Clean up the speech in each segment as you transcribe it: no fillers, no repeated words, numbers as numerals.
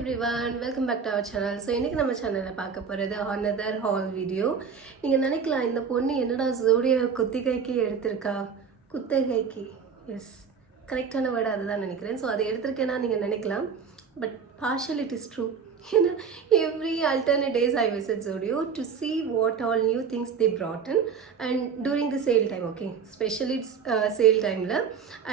everyone, welcome back to our channel. So இன்னைக்கு நம்ம சேனல்ல பார்க்க போறது another haul video. நீங்க நினைக்கலாம் இந்த பொண்ணு என்னடா ஜோடியோ குத்திகைக்கு எடுத்திருக்கா? குத்தகைக்கு. எஸ். கரெக்டான வேர்ட் அதுதான் நினைக்கிறேன். ஸோ அதை எடுத்திருக்கேன்னா நீங்க நினைக்கலாம். But partially it is true. You know, every alternate days I visit Zudio to see what all new things they brought in, and during the sale time, okay, especially it's sale time la,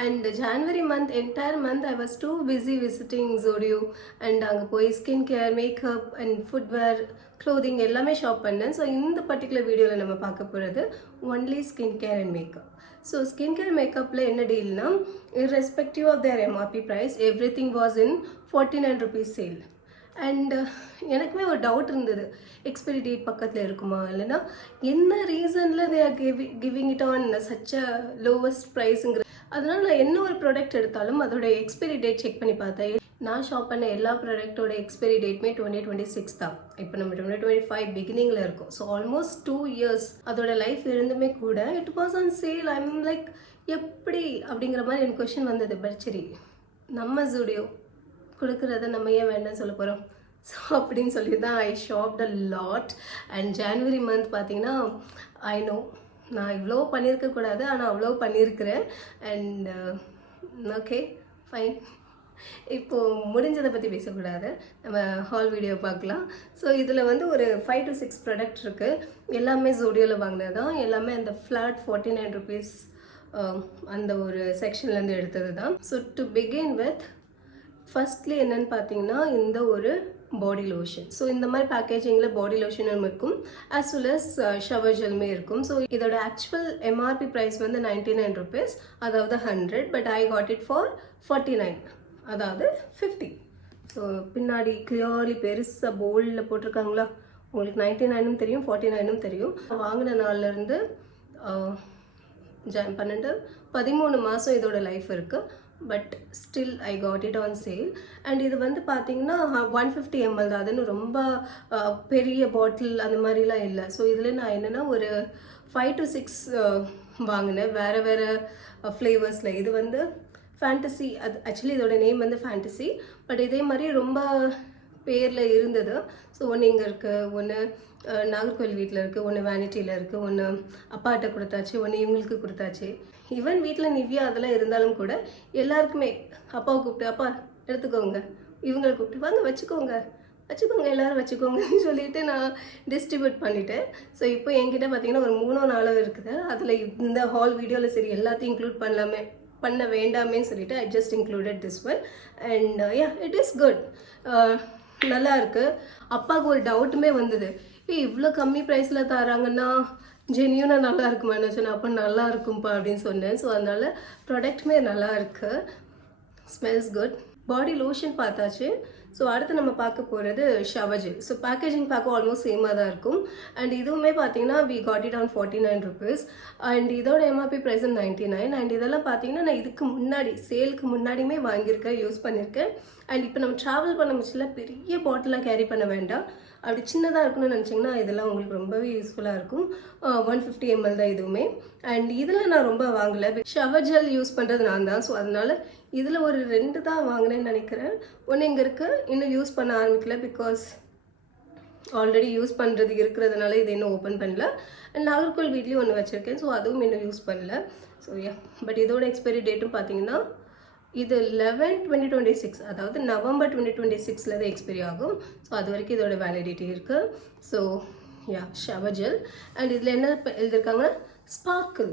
and January month, entire month I was too busy visiting Zudio, and anga poi skincare, makeup and footwear, clothing ellame shop pannen. So in the particular video la nama paaka poradhu only skincare and makeup. So skincare makeup la enna deal na, irrespective of their MRP price, everything was in 49 rupees sale. And எனக்குமே ஒரு doubt இருந்தது, expiry date பக்கத்தில் இருக்குமா, இல்லைன்னா என்ன ரீசனில் they are giving it on such a lowest ப்ரைஸுங்கிற. அதனால் நான் என்ன ஒரு ப்ராடக்ட் எடுத்தாலும் அதோட எக்ஸ்பைரி டேட் செக் பண்ணி பார்த்தேன். நான் ஷாப் பண்ண எல்லா ப்ராடக்டோட எக்ஸ்பைரி டேட்மே 2026 தான். இப்போ நம்ம 2025 பிகினிங்கில் இருக்கும். ஸோ ஆல்மோஸ்ட் 2 years அதோட லைஃப் இருந்துமே கூட it was on sale. I am like எப்படி அப்படிங்கிற மாதிரி எனக்கு கொஷின் வந்தது. பட் சரி, நம்ம ஜூடியோ கொடுக்குறத நம்ம ஏன் வேண்டாம்னு சொல்ல போகிறோம். ஸோ அப்படின்னு சொல்லி தான் I shopped a lot. And January month பார்த்தீங்கன்னா ஐ நோ நான் இவ்வளோ பண்ணியிருக்கக்கூடாது, ஆனால் அவ்வளோ பண்ணியிருக்கிறேன். அண்ட் ஓகே ஃபைன், இப்போது முடிஞ்சதை பற்றி பேசக்கூடாது, நம்ம ஹால் வீடியோ பார்க்கலாம். ஸோ இதில் வந்து ஒரு 5 to 6 ப்ராடக்ட் இருக்குது. எல்லாமே ஜோடியோவில் வாங்கினது தான். எல்லாமே அந்த ஃப்ளாட் 49 rupees அந்த ஒரு செக்ஷன்லேருந்து எடுத்தது தான். So to begin with, firstly என்னென்னு பார்த்தீங்கன்னா இந்த ஒரு பாடி லோஷன். ஸோ இந்த மாதிரி பேக்கேஜிங்கில் பாடி லோஷனும் இருக்கும், ஆஸ் வெல் அஸ் ஷவர் ஜெல்மே இருக்கும். ஸோ இதோட ஆக்சுவல் எம்ஆர்பி ப்ரைஸ் வந்து 99 rupees, அதாவது 100. But I got it for 49, அதாவது 50. ஸோ பின்னாடி கிளியர்லி பெருசாக போல்டில் போட்டிருக்காங்களா, உங்களுக்கு 99ம் தெரியும், 49ம் தெரியும். வாங்கின நாள்லேருந்து 13 மாதம் இதோட லைஃப் இருக்குது. But still I got it on sale. And இது வந்து பார்த்தீங்கன்னா 150 ml தான். அதுன்னு ரொம்ப பெரிய பாட்டில் அந்த மாதிரிலாம் இல்லை. ஸோ இதில் நான் என்னென்னா ஒரு 5 to 6 வாங்கினேன் வேறு வேறு ஃப்ளேவர்ஸில். இது வந்து ஃபேண்டசி, அது ஆக்சுவலி இதோட நேம் வந்து ஃபேண்டசி. பட் இதே மாதிரி ரொம்ப பேரில் இருந்தது. ஸோ ஒன்று இங்கே இருக்குது, ஒன்று நாகர்கோவில் வீட்டில் இருக்குது, ஒன்று வேனிட்டியில் இருக்குது, ஒன்று அப்பாட்ட கொடுத்தாச்சு, ஒன்று இவங்களுக்கு கொடுத்தாச்சு. ஈவன் வீட்டில் நிவ்யா அதெல்லாம் இருந்தாலும் கூட எல்லாருக்குமே அப்பாவை கூப்பிட்டு அப்பா எடுத்துக்கோங்க, இவங்களை கூப்பிட்டு வாங்க வச்சுக்கோங்க எல்லோரும் வச்சுக்கோங்கன்னு சொல்லிட்டு நான் டிஸ்ட்ரிபியூட் பண்ணிட்டேன். ஸோ இப்போ என்கிட்ட பார்த்தீங்கன்னா ஒரு 3-4 இருக்குது. அதில் இந்த ஹால் வீடியோவில் சரி எல்லாத்தையும் இன்க்ளூட் பண்ண வேண்டாமேன்னு சொல்லிட்டு I just included this one. And yeah, it is good, நல்லா இருக்குது. அப்பாவுக்கு ஒரு டவுட்டுமே வந்தது, இவ்வளோ கம்மி ப்ரைஸில் தராங்கன்னா ஜென்யூனாக நல்லா இருக்குமா என்ன சொன்னேன். அப்போ நல்லா இருக்கும்ப்பா அப்படின்னு சொன்னேன். ஸோ அதனால் ப்ராடக்ட்டுமே நல்லா இருக்குது, ஸ்மெல்ஸ் குட். பாடி லோஷன் பார்த்தாச்சு. ஸோ அடுத்து நம்ம பார்க்க போகிறது ஷவர் ஜெல். ஸோ பேக்கேஜிங் பார்க்க ஆல்மோஸ்ட் சேமாக தான் இருக்கும். அண்ட் இதுவுமே பார்த்தீங்கன்னா we got it on 49 rupees. And இதோட எம்ஆர்பி ப்ரைஸ் 99. அண்ட் இதெல்லாம் பார்த்தீங்கன்னா நான் இதுக்கு முன்னாடி சேலுக்கு முன்னாடியுமே வாங்கியிருக்கேன், யூஸ் பண்ணியிருக்கேன். அண்ட் இப்போ நம்ம ட்ராவல் பண்ண முச்சில் பெரிய பாட்டிலாக கேரி பண்ண வேண்டாம், அப்படி சின்னதாக இருக்குன்னு நினச்சிங்கன்னா இதெல்லாம் உங்களுக்கு ரொம்பவே யூஸ்ஃபுல்லாக இருக்கும். 150 ml தான் இதுவுமே. அண்ட் இதில் நான் ரொம்ப வாங்கலை, ஷவர் ஜெல் யூஸ் பண்ணுறது நான் தான். ஸோ அதனால் இதில் ஒரு 2 தான் வாங்கினேன்னு நினைக்கிறேன். ஒன்று இங்கே இருக்குது, இன்னும் யூஸ் பண்ண ஆரம்பிக்கல, பிகாஸ் ஆல்ரெடி யூஸ் பண்ணுறது இருக்கிறதுனால இதை இன்னும் ஓப்பன் பண்ணல. அண்ட் நாகர்கோவில் வீட்லேயும் ஒன்று வச்சுருக்கேன், ஸோ அதுவும் இன்னும் யூஸ் பண்ணல. ஸோ யா, பட் இதோட எக்ஸ்பைரி டேட்டும் பார்த்தீங்கன்னா இது 11/2026, அதாவது நவம்பர் 2026 தான் எக்ஸ்பைரி ஆகும். ஸோ அது வரைக்கும் இதோட வேலிடிட்டி இருக்குது. So yeah, shower gel. And இதில் என்ன எழுதியிருக்காங்கன்னா ஸ்பார்க்கிள்,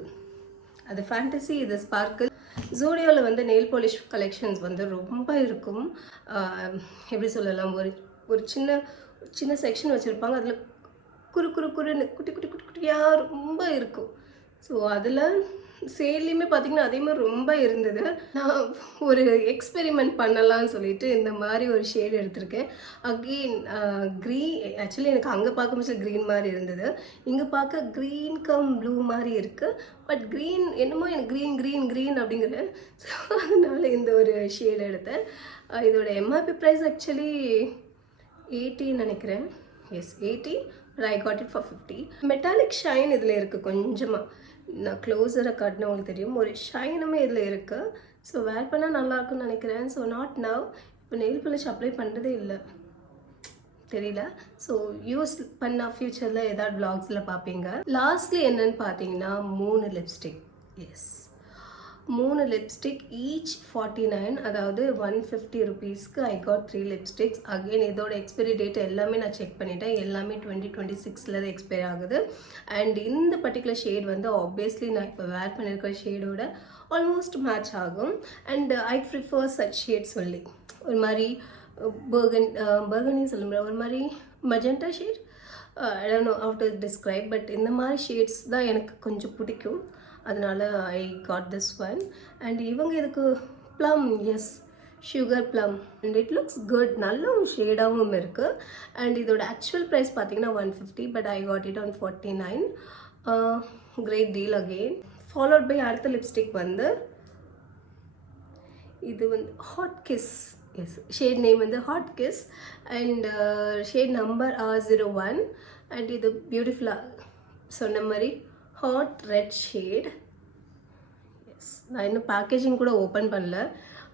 அது ஃபேண்டசி, இது ஸ்பார்க்கிள். ஜூடியோவில் வந்து நெயில் பாலிஷ் கலெக்ஷன்ஸ் வந்து ரொம்ப இருக்கும். எப்படி சொல்லலாம், ஒரு சின்ன செக்ஷன் வச்சுருப்பாங்க, அதில் குறுன்னு குட்டியாக ரொம்ப இருக்கும். ஸோ அதில் சேல்லையுமே பார்த்தீங்கன்னா அதே மாதிரி ரொம்ப இருந்தது. நான் ஒரு எக்ஸ்பெரிமெண்ட் பண்ணலான்னு சொல்லிட்டு இந்த மாதிரி ஒரு ஷேட் எடுத்திருக்கேன். அகெயின் க்ரீன், ஆக்சுவலி எனக்கு அங்கே பார்க்கும்போது க்ரீன் மாதிரி இருந்தது, இங்கே பார்க்க க்ரீன் கம் ப்ளூ மாதிரி இருக்குது. பட் க்ரீன் என்னமோ எனக்கு க்ரீன் அப்படிங்கிறேன். ஸோ அதனால் இந்த ஒரு ஷேட் எடுத்தேன். இதோட எம்ஆர்பி ப்ரைஸ் ஆக்சுவலி 80 நினைக்கிறேன். Yes 80, but I got it for 50. Metallic shine இதில் இருக்குது கொஞ்சமாக. நான் க்ளோஸரை காட்டினா உங்களுக்கு தெரியும், ஒரு ஷைனுமே இதில் இருக்குது. ஸோ வேர் பண்ணால் நல்லாயிருக்குன்னு நினைக்கிறேன். ஸோ நாட் நவ், இப்போ இப்போ நெயில் பாலிஷ் அப்ளை பண்ணுறதே இல்லை, தெரியல. ஸோ யூஸ் பண்ண ஃப்யூச்சரில் ஏதாவது வ்ளாக்ஸில் பார்ப்பீங்க. லாஸ்ட்லி என்னன்னு பார்த்தீங்கன்னா 3 லிப்ஸ்டிக். எஸ், 3 லிப்ஸ்டிக் ஈச் 49, அதாவது 150 ருபீஸ்க்கு ஐ காட் 3 லிப்ஸ்டிக்ஸ். அகெயின் இதோட எக்ஸ்பைரி டேட் எல்லாமே நான் செக் பண்ணிட்டேன், எல்லாமே 2026 எக்ஸ்பைர் ஆகுது. அண்ட் இந்த பர்டிகுலர் ஷேட் வந்து ஆப்வியஸ்லி நான் இப்போ வேர் பண்ணியிருக்கிற ஷேடோட ஆல்மோஸ்ட் மேட்ச் ஆகும். And I prefer such shade சொல்லி ஒரு மாதிரி பர்கனி சொல்ல முடியாது, ஒரு மாதிரி magenta shade, I don't know how to describe, but இந்த மாதிரி ஷேட்ஸ் தான் எனக்கு கொஞ்சம் பிடிக்கும். அதனால I got this one. And இவங்க இதுக்கு plum, yes sugar plum, and it looks good, நல்ல ஷேடாகவும் இருக்குது. அண்ட் இதோட ஆக்சுவல் ப்ரைஸ் பார்த்தீங்கன்னா 150, but I got it on 49. Great deal again. Followed by அடுத்த லிப்ஸ்டிக் வந்து இது வந்து hot kiss. Yes, shade name வந்து hot kiss and shade number R01. And இது பியூட்டிஃபுல்லாக சொன்ன மாதிரி ஹாட் ரெட் ஷேட். எஸ், நான் இன்னும் பேக்கேஜிங் கூட ஓப்பன் பண்ணல,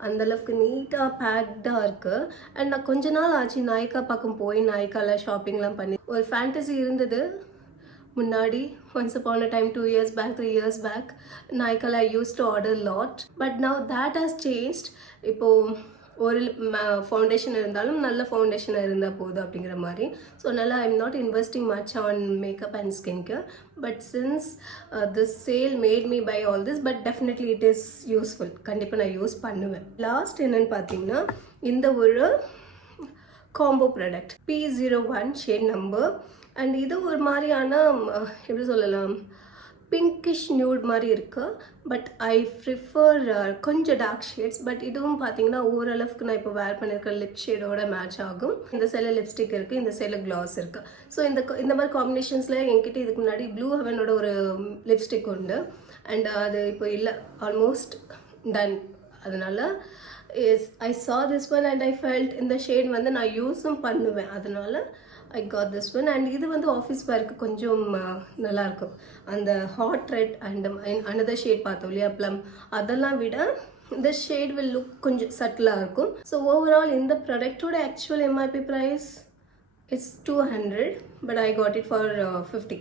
அந்தளவுக்கு நீட்டாக பேக்டாக இருக்குது. அண்ட் நான் கொஞ்ச நாள் ஆச்சு நாய்க்கா பக்கம் போய் நாய்க்காவில் ஷாப்பிங்லாம் பண்ணி. ஒரு ஃபேண்டசி இருந்தது முன்னாடி, once upon a time, 2 years back, 3 years back, Nykaa I used to order lot, but now that has changed. இப்போது ஒரு ஃபவுண்டேஷன் இருந்தாலும் நல்ல ஃபவுண்டேஷனாக இருந்தால் போதும் அப்படிங்கிற மாதிரி. ஸோ நல்லா I am not investing much on makeup and skin care, but since this sale made me buy all this, but definitely it is useful, கண்டிப்பாக நான் யூஸ் பண்ணுவேன். லாஸ்ட் என்னென்னு பார்த்தீங்கன்னா இந்த ஒரு combo product P01 shade number. And இது ஒரு மாதிரியான எப்படி சொல்லலாம், பிங்கிஷ் நியூட் மாதிரி இருக்குது, பட் ஐ ப்ரிஃபர் கொஞ்சம் டார்க் ஷேட்ஸ். பட் இதுவும் பார்த்தீங்கன்னா ஓரளவுக்கு நான் இப்போ வேர் பண்ணியிருக்க லிப் ஷேடோட மேட்ச் ஆகும். இந்த சைடில் லிப்ஸ்டிக் இருக்குது, இந்த சைடில் க்ளாஸ் இருக்குது. ஸோ இந்த மாதிரி காம்பினேஷன்ஸில் என்கிட்ட இதுக்கு முன்னாடி ப்ளூ ஹெவனோட ஒரு லிப்ஸ்டிக் உண்டு, அண்ட் அது இப்போ இல்லை, ஆல்மோஸ்ட் டன். அதனால் I saw this one and I felt இந்த ஷேட் வந்து நான் யூஸும் பண்ணுவேன், அதனால I got this one. And இது வந்து ஆஃபீஸ் வேர்க்கு கொஞ்சம் நல்லாயிருக்கும். அந்த hot red and another shade பார்த்தோம் இல்லையா ப்ளம், அதெல்லாம் விட இந்த ஷேட் வில் லுக் கொஞ்சம் சட்டிலாக இருக்கும். ஸோ ஓவரால் இந்த ப்ராடக்டோட actual MRP price it's 200, but I got it for 50.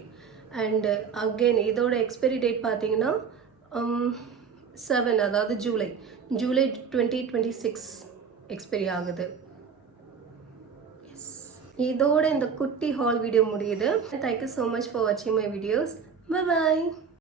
And again இதோட எக்ஸ்பைரி டேட் பார்த்தீங்கன்னா 7, அதாவது ஜூலை 2026 எக்ஸ்பைரி ஆகுது. இதோட இந்த குட்டி ஹால் வீடியோ முடியுது. தேங்க்யூ ஸோ மச் ஃபார் வாட்சிங் மை வீடியோஸ். Bye bye.